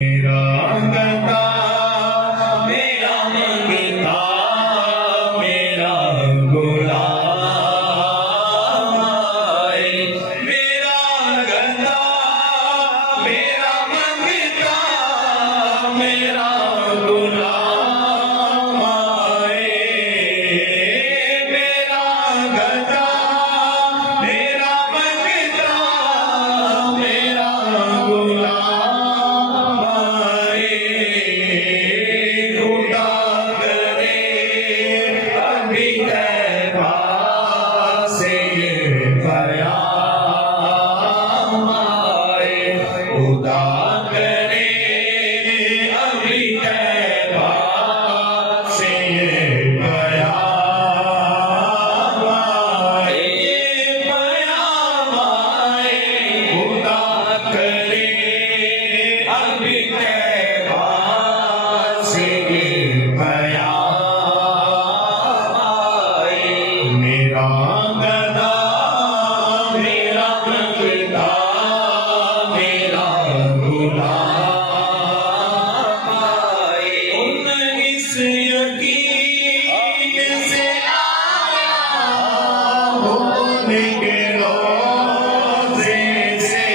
मेरा गदा मेरा मंगता मेरा गुलाम आए। मेरा गदा मेरा मंगता मेरा गुलाम आए। मेरा गदा मेरा मंगता मेरा गुलाम खुदा करे अभी तैबा से ये बयान आए। बयान आए खुदा करे अभी तैबा से ये बयान आए। मेरा गदा मेरा मंगता मेरा गुलाम आए। इस यकीन से आया होने के रोज़े से।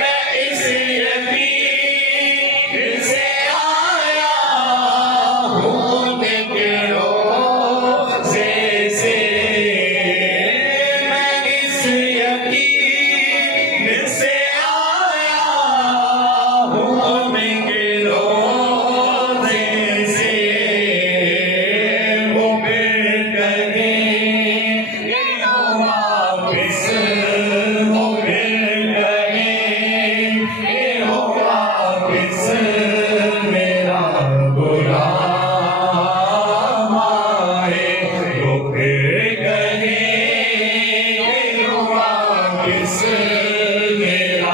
मैं इस यकीन से आया होने के रोज़े से। मैं इस यकीन से मेरा